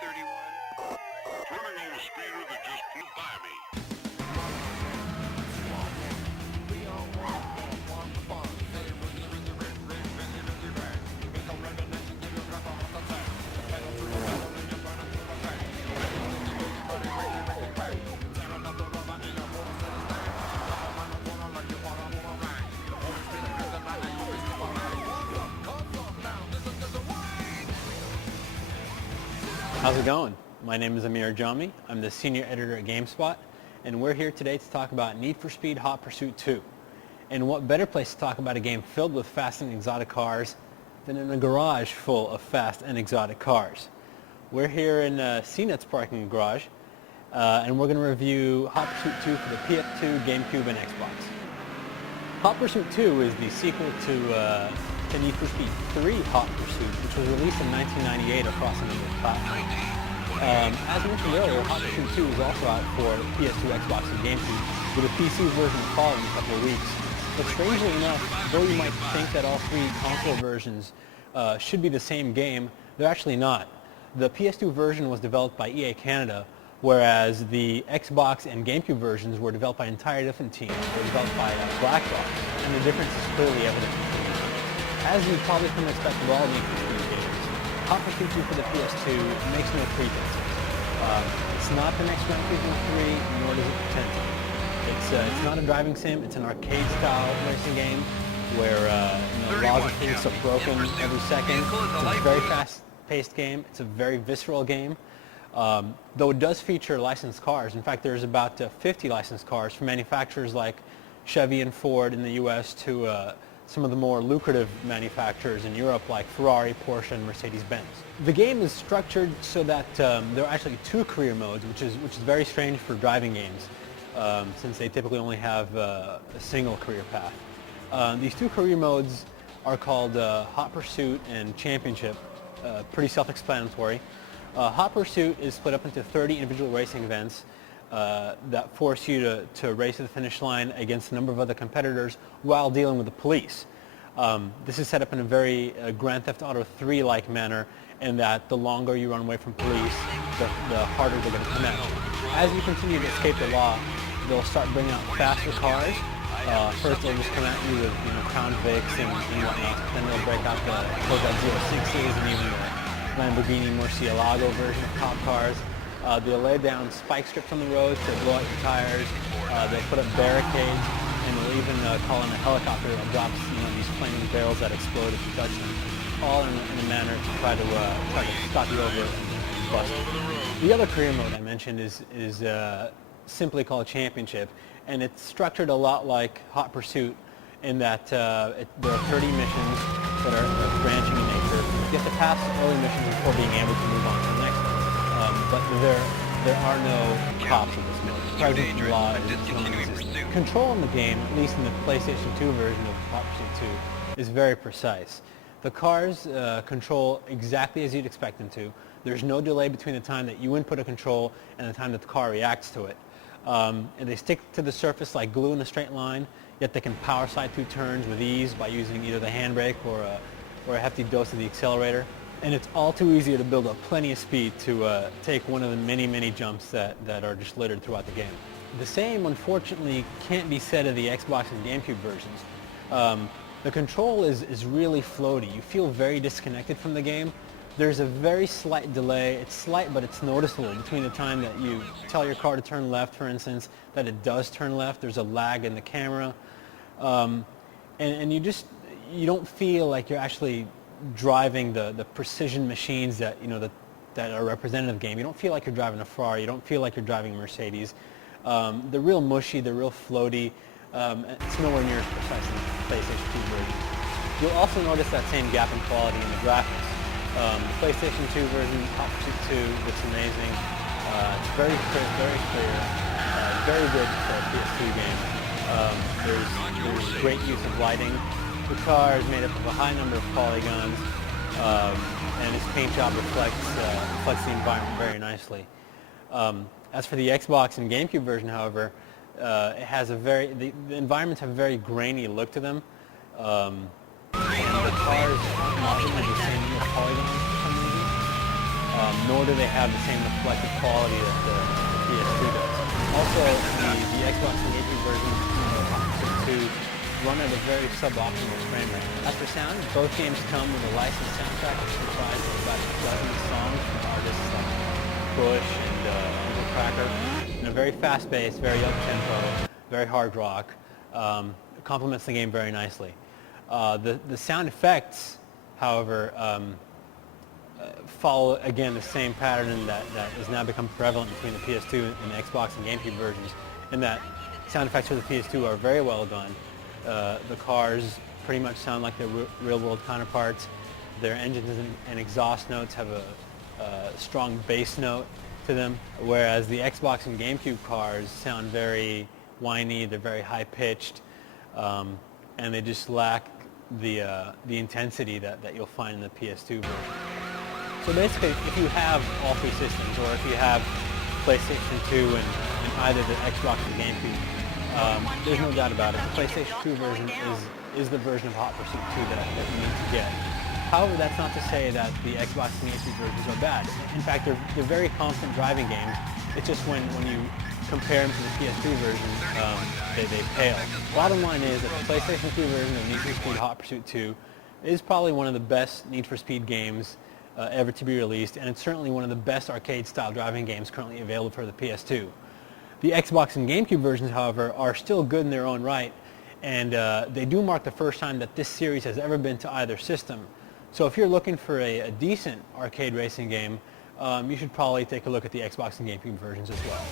331. Turning on a speeder that just flew by me. How's it going? My name is Amer Ajami. I'm the senior editor at GameSpot, and we're here today to talk about Need for Speed Hot Pursuit 2. And what better place to talk about a game filled with fast and exotic cars than in a garage full of fast and exotic cars. We're here in CNET's parking garage, and we're going to review Hot Pursuit 2 for the PS2, GameCube, and Xbox. Hot Pursuit 2 is the sequel to Need for Speed 3 Hot Pursuit, which was released in 1998 across a number of platforms. As mentioned earlier, Hot Pursuit 2 is also out for PS2, Xbox, and GameCube, with a PC version following in a couple of weeks. But strangely enough, though you might think that all three console versions should be the same game, they're actually not. The PS2 version was developed by EA Canada, whereas the Xbox and GameCube versions were developed by entirely different teams. They were developed by Black Box, and the difference is clearly evident. As you probably come to expect with all Need for Speed games, Hot Pursuit 2 for the PS2 makes no pretenses. It's not the next Gran Turismo 3, nor does it pretend to. It's not a driving sim, it's an arcade-style racing game where laws of physics are broken every second. It's a very fast-paced game. It's a very visceral game. Though it does feature licensed cars. In fact, there's about 50 licensed cars from manufacturers like Chevy and Ford in the U.S. to some of the more lucrative manufacturers in Europe like Ferrari, Porsche, and Mercedes-Benz. The game is structured so that there are actually two career modes, which is very strange for driving games, since they typically only have a single career path. These two career modes are called Hot Pursuit and Championship. Pretty self-explanatory. Hot Pursuit is split up into 30 individual racing events that force you to race to the finish line against a number of other competitors while dealing with the police. This is set up in a very Grand Theft Auto 3-like manner, in that the longer you run away from police, the harder they're going to come at you. As you continue to escape the law, they'll start bringing out faster cars. First they'll just come at you with Crown Vics and whatnot. Then they'll break out the Corvette 06s and even the Lamborghini Murcielago version of cop cars. They'll lay down spike strips on the roads to blow out your tires. They'll put up barricades, and they'll even call in a helicopter that drops these flaming barrels that explode if you touch them, all in a manner to try to stop you over and bust you. The other career mode I mentioned is simply called Championship, and it's structured a lot like Hot Pursuit in that there are 30 missions that are branching in nature. You have to pass early missions before being able to move on to the next one. But there are no cops in this mission. Presence of law is non-existent. Control in the game, at least in the PlayStation 2 version of Hot Pursuit 2, is very precise. The cars control exactly as you'd expect them to. There's no delay between the time that you input a control and the time that the car reacts to it. And they stick to the surface like glue in a straight line, yet they can power slide through turns with ease by using either the handbrake or a hefty dose of the accelerator. And it's all too easy to build up plenty of speed to take one of the many jumps that are just littered throughout the game. The same, unfortunately, can't be said of the Xbox and GameCube versions. The control is really floaty. You feel very disconnected from the game. There's a very slight delay. It's slight, but it's noticeable between the time that you tell your car to turn left, for instance, that it does turn left. There's a lag in the camera. And you don't feel like you're actually driving the precision machines that are represented in the game. You don't feel like you're driving a Ferrari. You don't feel like you're driving a Mercedes. They're real mushy. They're real floaty. It's nowhere near as precise as the PlayStation 2 version. You'll also notice that same gap in quality in the graphics. The PlayStation 2 version, Hot Pursuit 2, looks amazing. It's very clear, very good for a PS2 game. There's great use of lighting. The car is made up of a high number of polygons, and its paint job reflects the environment very nicely. As for the Xbox and GameCube version, however, it has the environments have a very grainy look to them. The cars aren't modeled with the same polygons for some reason. nor do they have the same reflective quality that the PS2 does. Also, the Xbox and GameCube versions of Hot Pursuit 2 run at a very suboptimal frame rate. As for sound, both games come with a licensed soundtrack which comprised of about a dozen songs from artists like Bush and Uncle Cracker, and a very fast-paced, very up-tempo, very hard rock. Complements the game very nicely. The sound effects, however, follow again the same pattern that has now become prevalent between the PS2 and the Xbox and GameCube versions, in that sound effects for the PS2 are very well done. The cars pretty much sound like their real-world counterparts. Their engines and exhaust notes have a strong bass note to them, whereas the Xbox and GameCube cars sound very whiny, they're very high-pitched, and they just lack the intensity that you'll find in the PS2 version. So basically, if you have all three systems, or if you have PlayStation 2 and either the Xbox or GameCube, there's no doubt about it. The PlayStation 2 version is the version of Hot Pursuit 2 that you need to get. However, that's not to say that the Xbox and GameCube versions are bad. In fact, they're very competent driving games. It's just when you compare them to the PS2 version, they pale. Bottom line is that the PlayStation 2 version of Need for Speed Hot Pursuit 2 is probably one of the best Need for Speed games ever to be released, and it's certainly one of the best arcade-style driving games currently available for the PS2. The Xbox and GameCube versions, however, are still good in their own right, and they do mark the first time that this series has ever been to either system. So if you're looking for a decent arcade racing game, you should probably take a look at the Xbox and GameCube versions as well.